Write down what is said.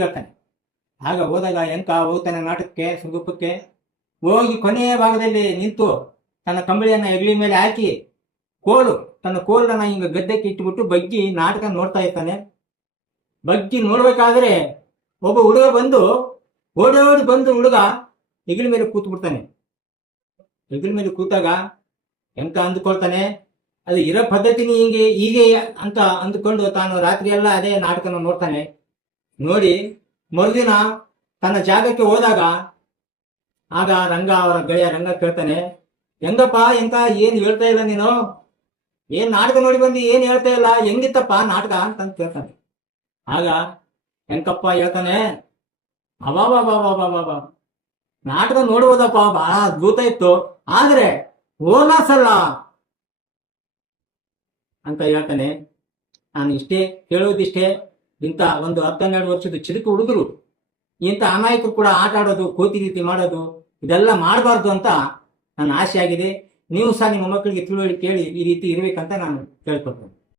ಹೇಳ್ತಾನೆ. ಆಗ ಹೋದಾಗ ಎಂಕ ಹೋಗ್ತಾನೆ ನಾಟಕಕ್ಕೆ, ಸುಗುಪ್ಪಕ್ಕೆ ಹೋಗಿ ಕೊನೆಯ ಭಾಗದಲ್ಲಿ ನಿಂತು ತನ್ನ ಕಂಬಳಿಯನ್ನ ಹೆಗಲಿ ಮೇಲೆ ಹಾಕಿ ತನ್ನ ಕೋಲನ್ನ ಹಿಂಗ ಗದ್ದೆಗೆ ಇಟ್ಬಿಟ್ಟು ಬಗ್ಗಿ ನಾಟಕ ನೋಡ್ತಾ ಇರ್ತಾನೆ. ಬಗ್ಗಿ ನೋಡ್ಬೇಕಾದ್ರೆ ಒಬ್ಬ ಹುಡುಗ ಬಂದು ಓಡೋಡಿ ಬಂದು ಹುಡುಗ ಹೆಗಲ ಮೇಲೆ ಕೂತು ಬಿಡ್ತಾನೆ. ಹೆಗಲ ಮೇಲೆ ಕೂತಾಗ ಎಂತ ಅಂದುಕೊಳ್ತಾನೆ, ಅದು ಇರೋ ಪದ್ಧತಿನಿ ಹೀಗೆ ಅಂತ ಅಂದುಕೊಂಡು ತಾನು ರಾತ್ರಿ ಎಲ್ಲ ಅದೇ ನಾಟಕನ ನೋಡ್ತಾನೆ. ನೋಡಿ ಮರುದಿನ ತನ್ನ ಜಾಗಕ್ಕೆ ಹೋದಾಗ ಆಗ ರಂಗ, ಅವರ ಗೆಳೆಯ ರಂಗ ಕೇಳ್ತಾನೆ, ಹೆಂಗಪ್ಪ ಏನ್ ಹೇಳ್ತಾ ಇಲ್ಲ ನೀನು, ಏನ್ ನಾಟಕ ನೋಡಿ ಬಂದು ಏನ್ ಹೇಳ್ತಾ ಇಲ್ಲ, ಹೆಂಗಿತ್ತಪ್ಪ ನಾಟಕ ಅಂತ ಕೇಳ್ತಾನೆ. ಆಗ ಹೆಂಕಪ್ಪ ಹೇಳ್ತಾನೆ, ಅಬಾಬಾಬಾಬಾಬಾಬಾ ನಾಟಕ ನೋಡುವುದಪ್ಪ ಬಹಳ ಅದ್ಭುತ ಇತ್ತು, ಆದ್ರೆ ಓಲಾಸಲ್ಲ ಅಂತ ಹೇಳ್ತಾನೆ. ನಾನು ಇಷ್ಟೇ ಕೇಳುವುದಿಷ್ಟೇ, ಇಂಥ ಒಂದು 10-12 ವರ್ಷದ ಚಿರುಕು ಹುಡುಗರು ಇಂಥ ಅಮಾಯಕರು ಕೂಡ ಆಟ ಆಡೋದು, ಕೋತಿ ರೀತಿ ಮಾಡೋದು, ಇದೆಲ್ಲ ಮಾಡಬಾರ್ದು ಅಂತ ನನ್ನ ಆಸೆ ಆಗಿದೆ. ನೀವು ಸಹ ನಿಮ್ಮ ಮಕ್ಕಳಿಗೆ ತಿಳುವಳಿಕೆ ಕೇಳಿ ಈ ರೀತಿ ಇರ್ಬೇಕಂತ ನಾನು ಕೇಳ್ಕೊಳ್ತೇನೆ.